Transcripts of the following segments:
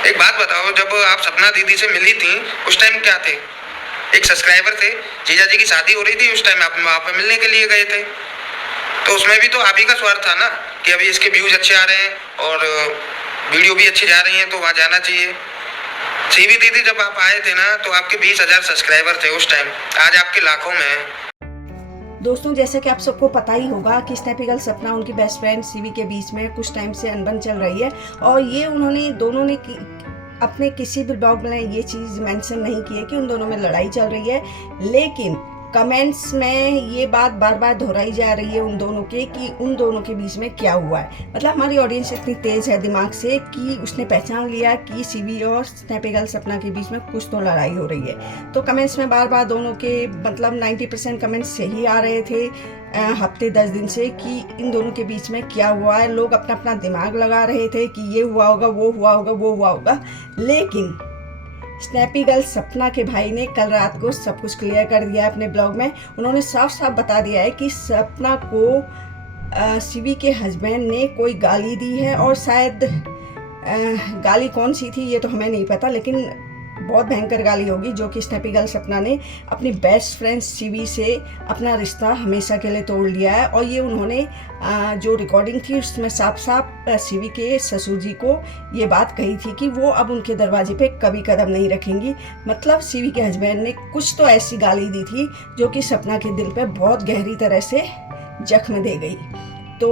एक बात बताओ, जब आप सपना दीदी से मिली थी उस टाइम क्या थे? एक सब्सक्राइबर थे, जीजा जी की शादी हो रही थी, उस टाइम आप वहाँ पे मिलने के लिए गए थे। तो उसमें भी तो आप ही का स्वार्थ था ना कि अभी इसके व्यूज अच्छे आ रहे हैं और वीडियो भी अच्छी जा रही हैं तो वहाँ जाना चाहिए। सीवी दीदी जब आप आए थे ना तो आपके 20,000 सब्सक्राइबर थे उस टाइम, आज आपके लाखों में हैं। दोस्तों, जैसे कि आप सबको पता ही होगा कि स्नैपी गर्ल सपना उनकी बेस्ट फ्रेंड सीवी के बीच में कुछ टाइम से अनबन चल रही है, और ये उन्होंने दोनों ने अपने किसी भी ब्लॉग में ये चीज़ मेंशन नहीं की है कि उन दोनों में लड़ाई चल रही है। लेकिन कमेंट्स में ये बात बार बार दोहराई जा रही है उन दोनों के कि उन दोनों के बीच में क्या हुआ है। मतलब हमारी ऑडियंस इतनी तेज़ है दिमाग से कि उसने पहचान लिया कि सीवी और स्नैपी गर्ल सपना के बीच में कुछ तो लड़ाई हो रही है। तो कमेंट्स में बार बार दोनों के मतलब 90% कमेंट्स सही आ रहे थे हफ्ते 10 दिन से कि इन दोनों के बीच में क्या हुआ है। लोग अपना अपना दिमाग लगा रहे थे कि ये हुआ होगा, वो हुआ होगा, वो हुआ होगा। लेकिन स्नैपी गर्ल सपना के भाई ने कल रात को सब कुछ क्लियर कर दिया है अपने ब्लॉग में। उन्होंने साफ साफ बता दिया है कि सपना को सीवी के हस्बैंड ने कोई गाली दी है, और शायद गाली कौन सी थी ये तो हमें नहीं पता, लेकिन बहुत भयंकर गाली होगी जो कि स्नैपी गर्ल सपना ने अपनी बेस्ट फ्रेंड सीवी से अपना रिश्ता हमेशा के लिए तोड़ लिया है। और ये उन्होंने जो रिकॉर्डिंग थी उसमें साफ साफ सीवी के ससुर जी को ये बात कही थी कि वो अब उनके दरवाजे पे कभी कदम नहीं रखेंगी। मतलब सीवी के हस्बैंड ने कुछ तो ऐसी गाली दी थी जो कि सपना के दिल पे बहुत गहरी तरह से जख्म दे गई। तो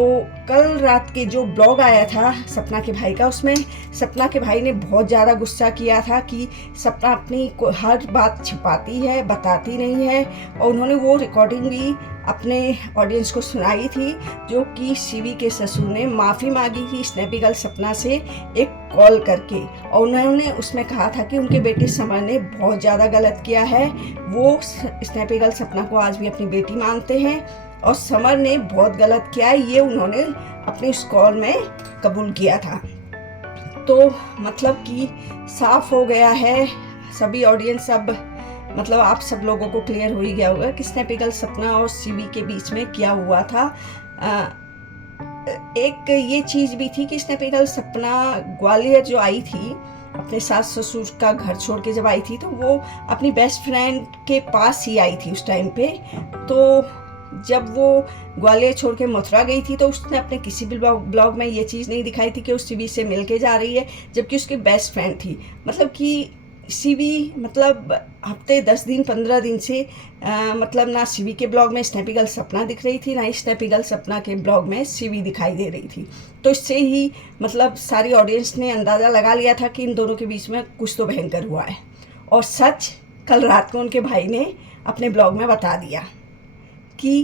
कल रात के जो ब्लॉग आया था सपना के भाई का, उसमें सपना के भाई ने बहुत ज़्यादा गुस्सा किया था कि सपना अपनी हर बात छिपाती है, बताती नहीं है। और उन्होंने वो रिकॉर्डिंग भी अपने ऑडियंस को सुनाई थी जो कि सीवी के ससुर ने माफ़ी मांगी थी स्नैपी गर्ल सपना से एक कॉल करके। और उन्होंने उसमें कहा था कि उनके बेटे समर ने बहुत ज़्यादा गलत किया है। वो स्नैपी गर्ल सपना को आज भी अपनी बेटी मानते हैं और समर ने बहुत गलत किया, ये उन्होंने अपने उस कॉल में कबूल किया था। तो मतलब कि साफ हो गया है, सभी ऑडियंस अब मतलब आप सब लोगों को क्लियर हो ही गया होगा कि स्नैपी गर्ल सपना और सीवी के बीच में क्या हुआ था। एक ये चीज़ भी थी कि स्नैपी गर्ल सपना ग्वालियर जो आई थी अपने सास ससुर का घर छोड़ के जब आई थी तो वो अपनी बेस्ट फ्रेंड के पास ही आई थी उस टाइम पे। तो जब वो ग्वालियर छोड़ के मथुरा गई थी तो उसने अपने किसी भी ब्लॉग में ये चीज़ नहीं दिखाई थी कि उस सीवी से मिल के जा रही है, जबकि उसकी बेस्ट फ्रेंड थी। मतलब कि सीवी मतलब हफ्ते 10 दिन 15 दिन से मतलब ना सीवी के ब्लॉग में स्नैपी गर्ल सपना दिख रही थी, ना ही स्नैपी गर्ल सपना के ब्लॉग में सीवी दिखाई दे रही थी। तो इससे ही मतलब सारी ऑडियंस ने अंदाज़ा लगा लिया था कि इन दोनों के बीच में कुछ तो भयंकर हुआ है। और सच कल रात को उनके भाई ने अपने ब्लॉग में बता दिया कि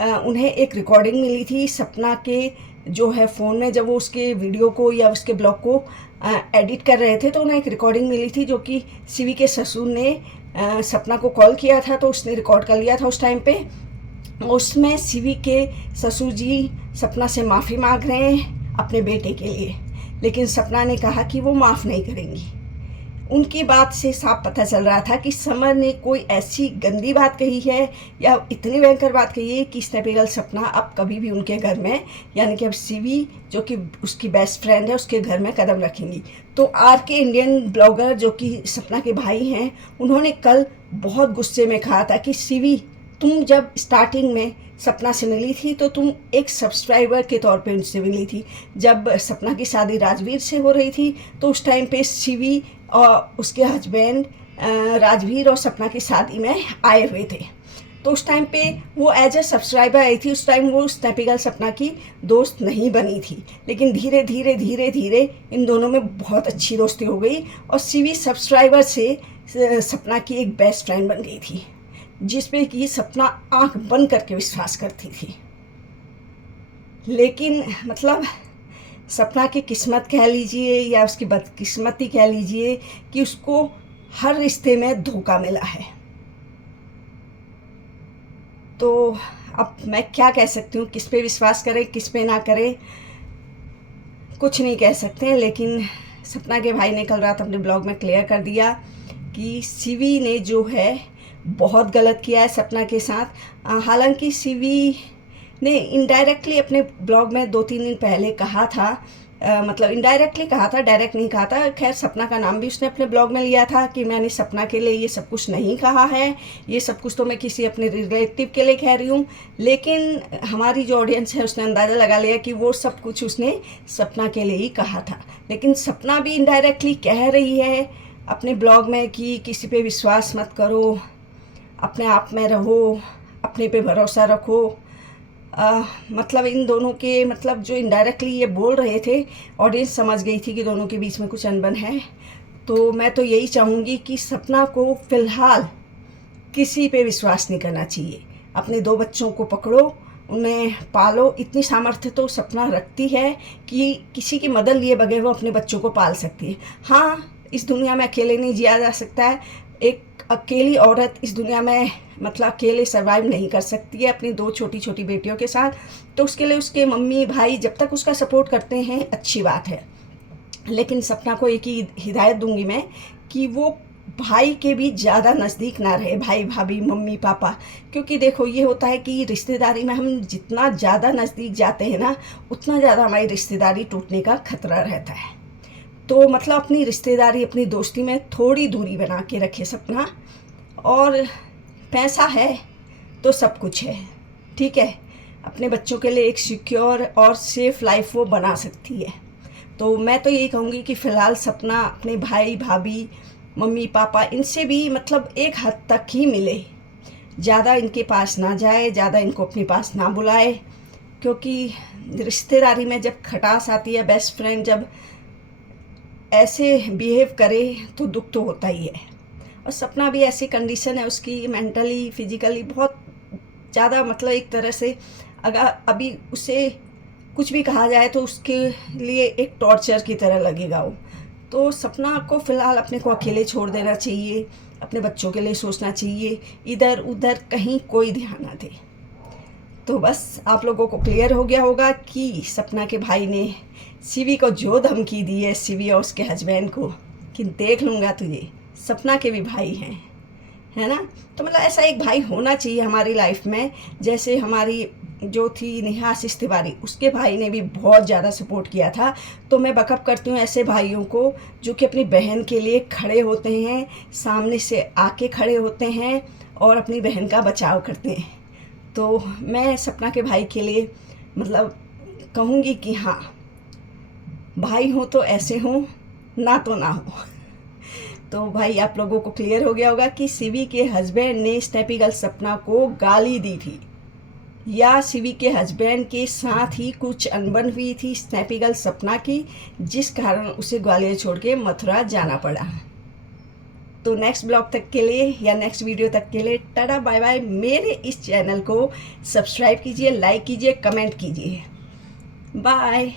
उन्हें एक रिकॉर्डिंग मिली थी सपना के जो है फ़ोन में, जब वो उसके वीडियो को या उसके ब्लॉग को एडिट कर रहे थे तो उन्हें एक रिकॉर्डिंग मिली थी जो कि सीवी के ससुर ने सपना को कॉल किया था तो उसने रिकॉर्ड कर लिया था उस टाइम पे। उसमें सीवी के ससुर जी सपना से माफ़ी मांग रहे हैं अपने बेटे के लिए, लेकिन सपना ने कहा कि वो माफ़ नहीं करेंगी। उनकी बात से साफ पता चल रहा था कि समर ने कोई ऐसी गंदी बात कही है या इतनी भयंकर बात कही है कि स्नैपी गर्ल सपना अब कभी भी उनके घर में, यानी कि अब सीवी जो कि उसकी बेस्ट फ्रेंड है उसके घर में कदम रखेंगी। तो आर के इंडियन ब्लॉगर जो कि सपना के भाई हैं, उन्होंने कल बहुत गुस्से में कहा था कि सीवी, तुम जब स्टार्टिंग में सपना से मिली थी तो तुम एक सब्सक्राइबर के तौर पे उनसे मिली थी। जब सपना की शादी राजवीर से हो रही थी तो उस टाइम पे सीवी और उसके हस्बैंड राजवीर और सपना की शादी में आए हुए थे। तो उस टाइम पे वो एज ए सब्सक्राइबर आई थी। उस टाइम वो स्नैपी गर्ल सपना की दोस्त नहीं बनी थी, लेकिन धीरे धीरे धीरे धीरे इन दोनों में बहुत अच्छी दोस्ती हो गई और सीवी सब्सक्राइबर से सपना की एक बेस्ट फ्रेंड बन गई थी, जिसपे कि सपना आंख बंद करके विश्वास करती थी। लेकिन मतलब सपना की किस्मत कह लीजिए या उसकी बदकिस्मती कह लीजिए कि उसको हर रिश्ते में धोखा मिला है। तो अब मैं क्या कह सकती हूँ, किस पे विश्वास करें किस पे ना करें कुछ नहीं कह सकते। लेकिन सपना के भाई ने कल रात अपने ब्लॉग में क्लियर कर दिया कि सीवी ने जो है बहुत गलत किया है सपना के साथ। हालांकि सीवी ने इनडायरेक्टली अपने ब्लॉग में 2-3 दिन पहले कहा था मतलब इनडायरेक्टली कहा था, डायरेक्ट नहीं कहा था। खैर सपना का नाम भी उसने अपने ब्लॉग में लिया था कि मैंने सपना के लिए ये सब कुछ नहीं कहा है, ये सब कुछ तो मैं किसी अपने रिलेटिव के लिए कह रही हूँ। लेकिन हमारी जो ऑडियंस है उसने अंदाज़ा लगा लिया कि वो सब कुछ उसने सपना के लिए ही कहा था। लेकिन सपना भी इनडायरेक्टली कह रही है अपने ब्लॉग में कि किसी पे विश्वास मत करो, अपने आप में रहो, अपने पे भरोसा रखो। मतलब इन दोनों के मतलब जो इनडायरेक्टली ये बोल रहे थे, ऑडियंस समझ गई थी कि दोनों के बीच में कुछ अनबन है। तो मैं तो यही चाहूँगी कि सपना को फ़िलहाल किसी पे विश्वास नहीं करना चाहिए। अपने 2 बच्चों को पकड़ो, उन्हें पालो। इतनी सामर्थ्य तो सपना रखती है कि किसी की मदद लिए बगैर वो अपने बच्चों को पाल सकती है। हाँ, इस दुनिया में अकेले नहीं जिया जा सकता है। एक अकेली औरत इस दुनिया में मतलब अकेले सर्वाइव नहीं कर सकती है अपनी 2 छोटी छोटी बेटियों के साथ। तो उसके लिए उसके मम्मी भाई जब तक उसका सपोर्ट करते हैं अच्छी बात है। लेकिन सपना को एक ही हिदायत दूंगी मैं कि वो भाई के भी ज़्यादा नज़दीक ना रहे, भाई भाभी मम्मी पापा। क्योंकि देखो ये होता है कि रिश्तेदारी में हम जितना ज़्यादा नज़दीक जाते हैं ना, उतना ज़्यादा हमारी रिश्तेदारी टूटने का खतरा रहता है। तो मतलब अपनी रिश्तेदारी, अपनी दोस्ती में थोड़ी दूरी बना के रखे सपना। और पैसा है तो सब कुछ है, ठीक है। अपने बच्चों के लिए एक सिक्योर और सेफ लाइफ वो बना सकती है। तो मैं तो यही कहूँगी कि फ़िलहाल सपना अपने भाई भाभी मम्मी पापा इनसे भी मतलब एक हद तक ही मिले, ज़्यादा इनके पास ना जाए, ज़्यादा इनको अपने पास ना बुलाए। क्योंकि रिश्तेदारी में जब खटास आती है, बेस्ट फ्रेंड जब ऐसे बिहेव करे तो दुख तो होता ही है। और सपना भी ऐसी कंडीशन है उसकी, मेंटली फिजिकली बहुत ज़्यादा मतलब एक तरह से अगर अभी उसे कुछ भी कहा जाए तो उसके लिए एक टॉर्चर की तरह लगेगा वो। तो सपना को फ़िलहाल अपने को अकेले छोड़ देना चाहिए, अपने बच्चों के लिए सोचना चाहिए, इधर उधर कहीं कोई ध्यान ना दे। तो बस आप लोगों को क्लियर हो गया होगा कि सपना के भाई ने शिवी को जो धमकी दी है, शिवी और उसके हस्बैंड को, कि देख लूँगा तुझे। सपना के भी भाई हैं, है ना। तो मतलब ऐसा एक भाई होना चाहिए हमारी लाइफ में। जैसे हमारी जो थी नेहा आशीष तिवारी, उसके भाई ने भी बहुत ज़्यादा सपोर्ट किया था। तो मैं बकअप करती हूँ ऐसे भाइयों को जो कि अपनी बहन के लिए खड़े होते हैं, सामने से आके खड़े होते हैं और अपनी बहन का बचाव करते हैं। तो मैं सपना के भाई के लिए मतलब कहूँगी कि हाँ, भाई हो तो ऐसे हो, ना तो ना हो। तो भाई आप लोगों को क्लियर हो गया होगा कि शिवी के हस्बैंड ने स्नैपी गर्ल सपना को गाली दी थी, या शिवी के हस्बैंड के साथ ही कुछ अनबन हुई थी स्नैपी गर्ल सपना की, जिस कारण उसे ग्वालियर छोड़ के मथुरा जाना पड़ा। तो नेक्स्ट ब्लॉग तक के लिए या नेक्स्ट वीडियो तक के लिए टाटा बाय बाय। मेरे इस चैनल को सब्सक्राइब कीजिए, लाइक कीजिए, कमेंट कीजिए। बाय।